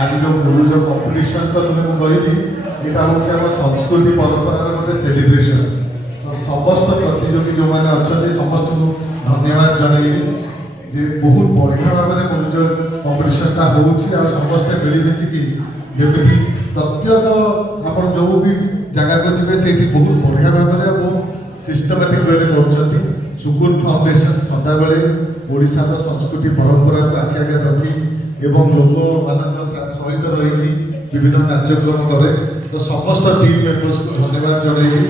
आज जो गुरुज कॉम्पिटिशन तो तुम्हें कहली यहाँ हूँ आम संस्कृति परंपरार गोटे सेलिब्रेशन। तो समस्त प्रतियोगी जो मैंने अच्छा समस्त को धन्यवाद जनइबी जे बहुत बढ़िया भाव में गुरुज कॉम्पिटिशनटा हो समस्ते मिलमिशिकी जमी प्रत्येक आप जो भी जगह को जी से बहुत बढ़िया भाव में बहुत सिस्टमेटिक वे कर सुकुल फाउंडेशन सदाबले ओडिशार संस्कृति परंपरा को आखि आगे रखी एवं लोक मान सहित रही विभिन्न कार्यक्रम करे। तो समस्त टीम मेम्बर्स को धन्यवाद जनइबी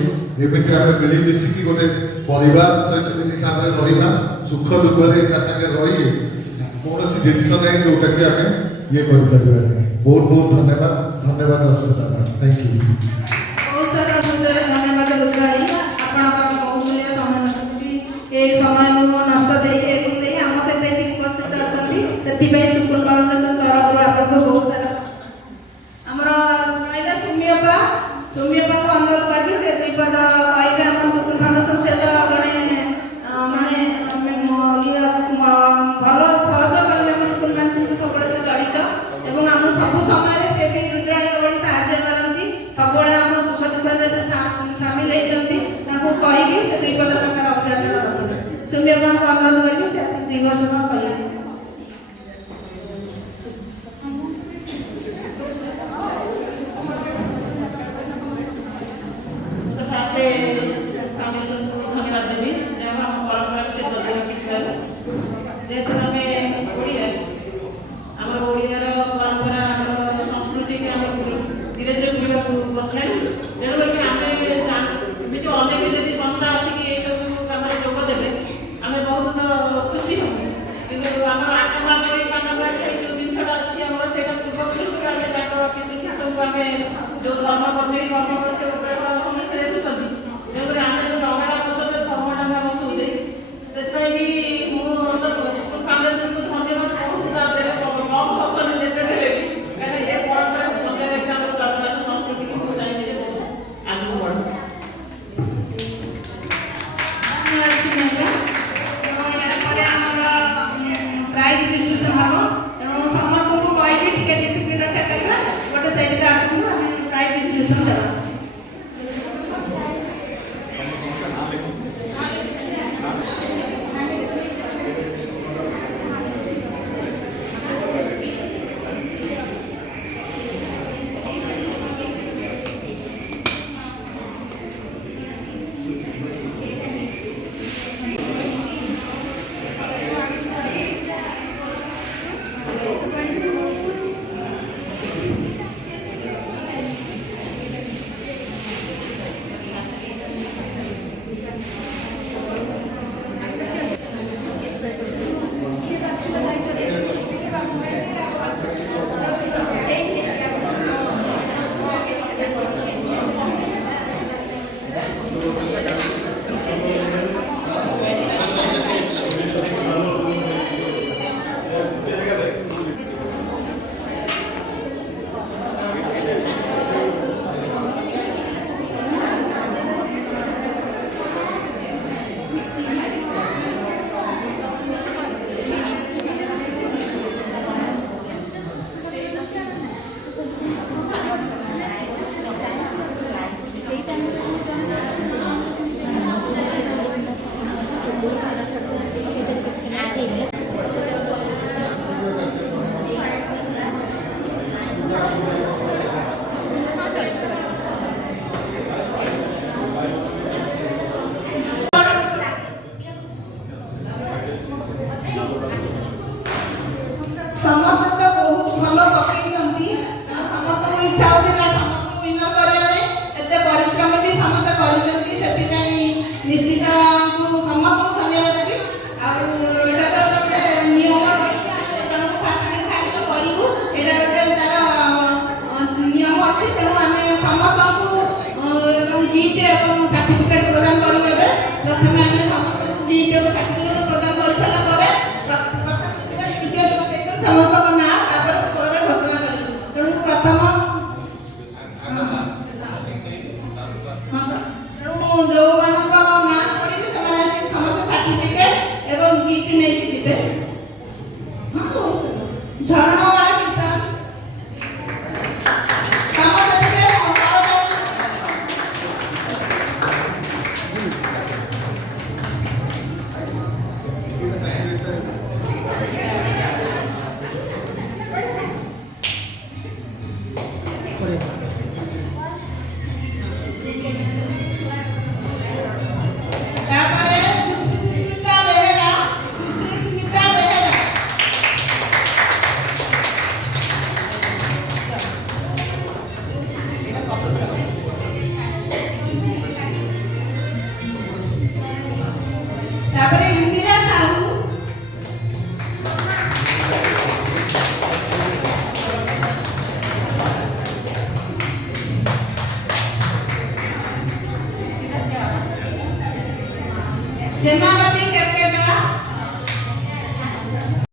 एमती आम मिलमिशिकी गोटे परिवार सहित हिसाब से रहा सुख दुख एक सागे रही कौन जिनस ना जोटा कि आम ये कर बहुत बहुत धन्यवाद धन्यवाद अस्मिता थैंक यू। समय नष्ट आम सहित उपस्थित अच्छा से सुकुल फाउंडेशन तरफ आपको बहुत सारा आमर रहा सौम्यपा सौम्यपा को अनुरोध करी से दुईपद कहे आम सुकुल फाउंडेशन सहित जड़े मानने भल सहयोग करेंगे आम सुकुल फाउंडेशन सब जड़ित एवं आम सब समय से भी रुद्राणी बड़ी साहय करती सब आम सुख दुख से सामिल होती कही से दुईपद प्रकार अभ्यास करते सौम्यपा को अनुरोध करी से आसिक 2 वर्ष कह जो धर्म करते समस्त देखुं आम जो डंगा बसते धर्म डंगा बसौते से फाउंडेशन को धन्यवाद कहूँ कम भक्तनी जिते कहीं ये परंपरा बजाय रखा जगन्नाथ संस्कृति को चाहिए आगे बढ़ प्राइज डिस्ट्रीब्यूशन हम तेणु समस्त को कही टिके डिसिप्लिन रक्षा करवा गोटे साइड आसू प्राइज डिस्ट्रीब्यूशन गिफ्ट एवं